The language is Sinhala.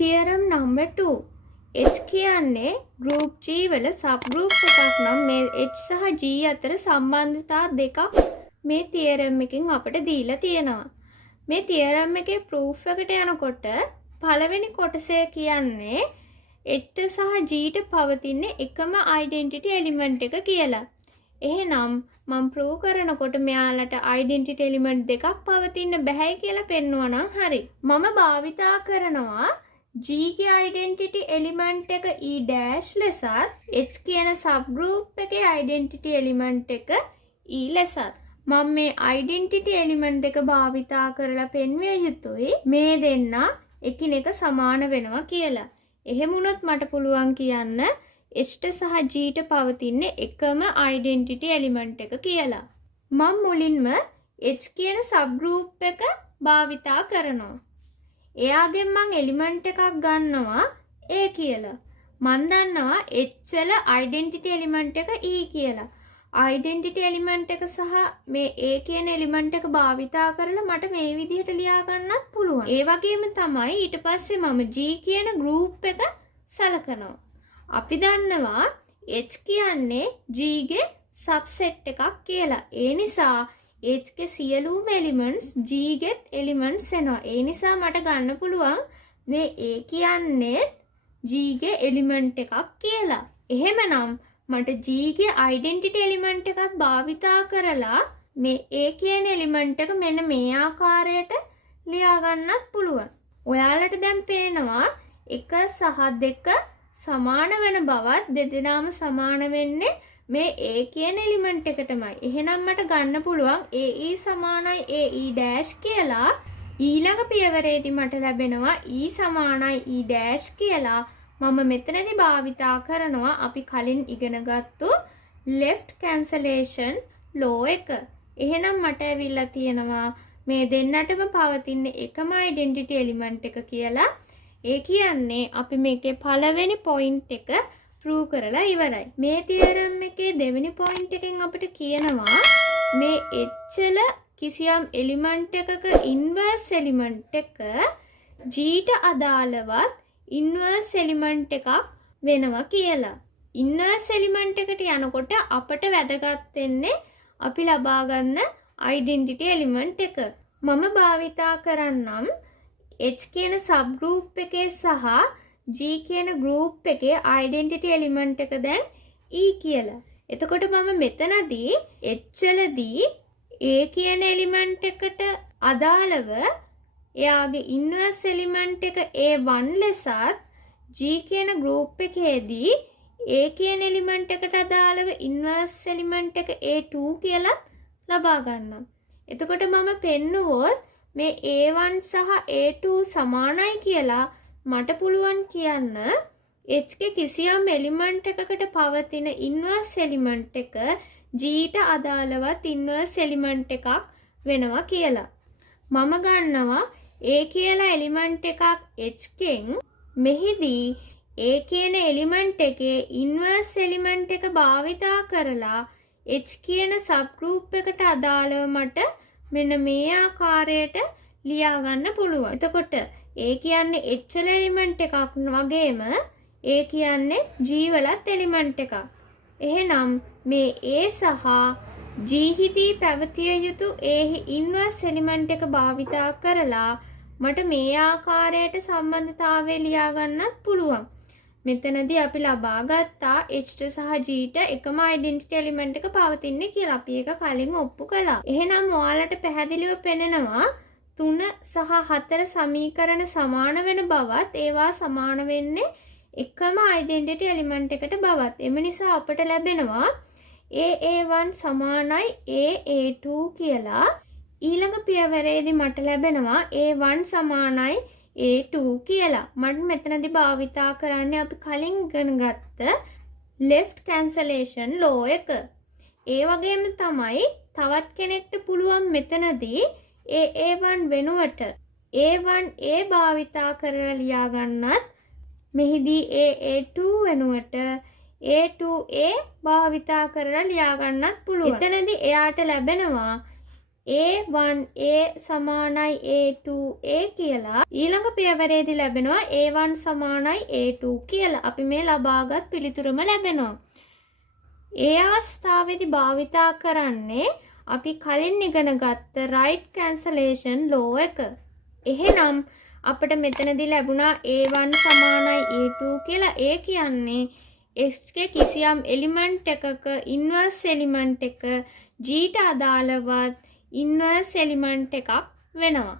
Theorem number 2. H කියන්නේ group G වල sub group එකක් නම් මේ H සහ G අතර සම්බන්ධතා දෙකක් මේ theorem එකෙන් අපිට දීලා තියෙනවා. මේ theorem එකේ proof එකට යනකොට පළවෙනි කොටසේ කියන්නේ H සහ G ට පවතින එකම identity element එක කියලා. එහෙනම් මම prove කරනකොට මෙයාලට identity element දෙකක් පවතින්න බැහැ කියලා පෙන්වනවා නම් හරි. මම භාවිතා කරනවා G ගේ identity element එක E dash ලෙසත් H කියන subgroup එකේ identity element එක E ලෙසත් මම මේ identity element දෙක භාවිතා කරලා පෙන්විය යුතුයි මේ දෙන්න එකිනෙක සමාන වෙනවා කියලා. එහෙම වුණොත් මට පුළුවන් කියන්න H ට සහ G ට පවතින එකම identity element එක කියලා. මම මුලින්ම H කියන subgroup එක භාවිතා කරනවා. එයාගෙන් මං එලිමන්ට් එකක් ගන්නවා A කියලා. මං දන්නවා H වල identity element එක E කියලා. identity element එක සහ මේ A කියන element එක භාවිතා කරලා මට මේ විදිහට ලියා ගන්නත් පුළුවන්. ඒ වගේම තමයි ඊට පස්සේ මම G කියන group එක සලකනවා. අපි දන්නවා H කියන්නේ G ගේ subset එකක් කියලා. ඒ නිසා H के සියලුම elements G ගෙත් elements එනවා. ඒ නිසා මට ගන්න පුළුවන් මේ A කියන්නේ G ගේ element එකක් කියලා. එහෙමනම් මට G ගේ identity element එකත් භාවිතා කරලා මේ A කියන element එක මෙන්න මේ ආකාරයට ලියා ගන්නත් පුළුවන්. ඔයාලට දැන් පේනවා 1 සහ 2 සමාන වෙන බවත් දෙදෙනාම සමාන වෙන්නේ මේ A කියන එලිමන්ට් එකටමයි. එහෙනම් මට ගන්න පුළුවන් AE සමානයි AE dash කියලා. ඊළඟ පියවරේදී මට ලැබෙනවා E සමානයි E dash කියලා. මම මෙතනදී භාවිතා කරනවා අපි කලින් ඉගෙනගත්තු left cancellation law එක. එහෙනම් මට ඇවිල්ලා තියෙනවා මේ දෙන්නටම පවතින එකම identity element එක කියලා. ඒ කියන්නේ අපි මේකේ පළවෙනි point එක prove කරලා ඉවරයි. මේ theorem එකේ දෙවෙනි point එකෙන් අපිට කියනවා මේ H වල කිසියම් element එකක inverse element එක G ට අදාළවත් inverse element එකක් වෙනවා කියලා. inverse element එකට යනකොට අපට වැදගත් වෙන්නේ අපි ලබා ගන්න identity element එක. මම භාවිතා කරන්නම් H කියන subgroup එකේ සහ G කියන group එකේ identity element එක දැන් E කියලා. එතකොට මම මෙතනදී H වලදී A කියන element එකට අදාළව එයාගේ inverse element එක A1 ලෙසත් G කියන group එකේදී A කියන element එකට අදාළව inverse element එක A2 කියලා ලබා ගන්නවා. එතකොට මම පෙන්නුවොත් මේ A1 සහ A2 සමානයි කියලා මට පුළුවන් කියන්න H ගේ කිසියම් එලිමන්ට් එකකට පවතින ඉන්වර්ස් එලිමන්ට් එක G ට අදාළවත් ඉන්වර්ස් එලිමන්ට් එකක් වෙනවා කියලා. මම ගන්නවා A කියලා එලිමන්ට් එකක් H කෙන් මෙහිදී A කියන එලිමන්ට් එකේ ඉන්වර්ස් එලිමන්ට් එක භාවිතා කරලා H කියන සබ්ගෲප් එකට අදාළව මට මෙන්න මේ ආකාරයට ලියා ගන්න පුළුවන්. එතකොට A කියන්නේ H වල එලිමන්ට් එකක් වගේම A කියන්නේ G වලත් එලිමන්ට් එකක්. එහෙනම් මේ A සහ G හිදී පැවතිය යුතු A ඉන්වර්ස් එලිමන්ට් එක භාවිතා කරලා මට මේ ආකාරයට සම්බන්ධතාවය ලියා ගන්නත් පුළුවන්. මෙතනදී අපි ලබා ගත්තා H සහ G ට එකම identity element එක පවතින්නේ කියලා. අපි ඒක කලින් ඔප්පු කළා. එහෙනම් ඔයාලට පැහැදිලිව පෙනෙනවා 3 සහ 4 සමීකරණ සමාන වෙන බවත් ඒවා සමාන වෙන්නේ එකම identity element එකට බවත්. එම නිසා අපට ලැබෙනවා AA1 සමානයි AA2 කියලා. ඊළඟ පියවරේදී මට ලැබෙනවා A1 සමානයි A2 කියලා. මම මෙතනදී භාවිතා කරන්නේ අපි කලින් ඉගෙන ගත්ත left cancellation law එක. ඒ වගේම තමයි තවත් කෙනෙක්ට පුළුවන් මෙතනදී AA1 වෙනුවට A1A භාවිතා කරලා ලියා ගන්නත් මෙහිදී AA2 වෙනුවට A2A භාවිතා කරලා ලියා ගන්නත් පුළුවන්. එතනදී එයාට ලැබෙනවා A1 A සමානයි A2 A කියලා ඊළඟ පියවරේදී ලැබෙනවා A1 සමානයි A2 කියලා. අපි මේ ලබාගත් පිළිතුරම ලැබෙනවා. ඒ අවස්ථාවේදී භාවිතා කරන්නේ අපි කලින් ඉගෙන ගත්ත right cancellation law එක. එහෙනම් අපිට මෙතනදී ලැබුණා A1 සමානයි A2 කියලා. ඒ කියන්නේ x ගේ කිසියම් එලිමන්ට් එකක ඉන්වර්ස් එලිමන්ට් එක g ට අදාළවත් ඉන්වර්ස් එලිමන්ට් එකක් වෙනවා.